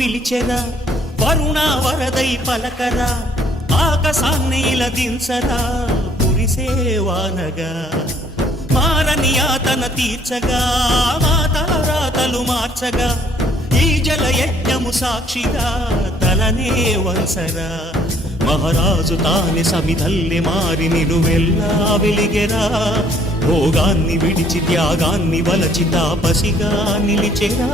పిలిచెరా వరుణ వరదై పలకరా ఆకాశాన్ని ఇలా దించరా కురిసేవానగా మారని యాతన తీర్చగా మాతారాతలు మార్చగా ఈ జల యజ్ఞము సాక్షిగా తలనే వంసరా మహారాజు తాని సమిధల్లి మారి నిలువెల్లా వెలిగెరా భోగాన్ని విడిచి త్యాగాన్ని వలచి తాపసిగా నిలిచెరా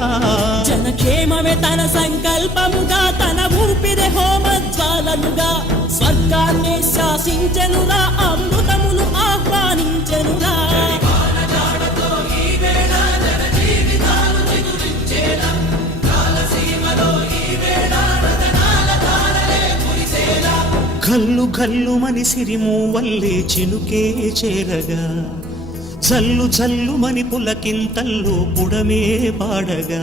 జనక్షేమమే తన సంకల్పముగా తన ఊపిరి హోమజ్వాలలుగా స్వర్గాన్ని శాసించెనురా అమృతమును ఆహ్వానించెనురా కల్లు కల్లుమని సిరిమూవల్లే చినుకే చేరగా జల్లు జల్లుమని పులకింతల్లో పుడమే పాడగా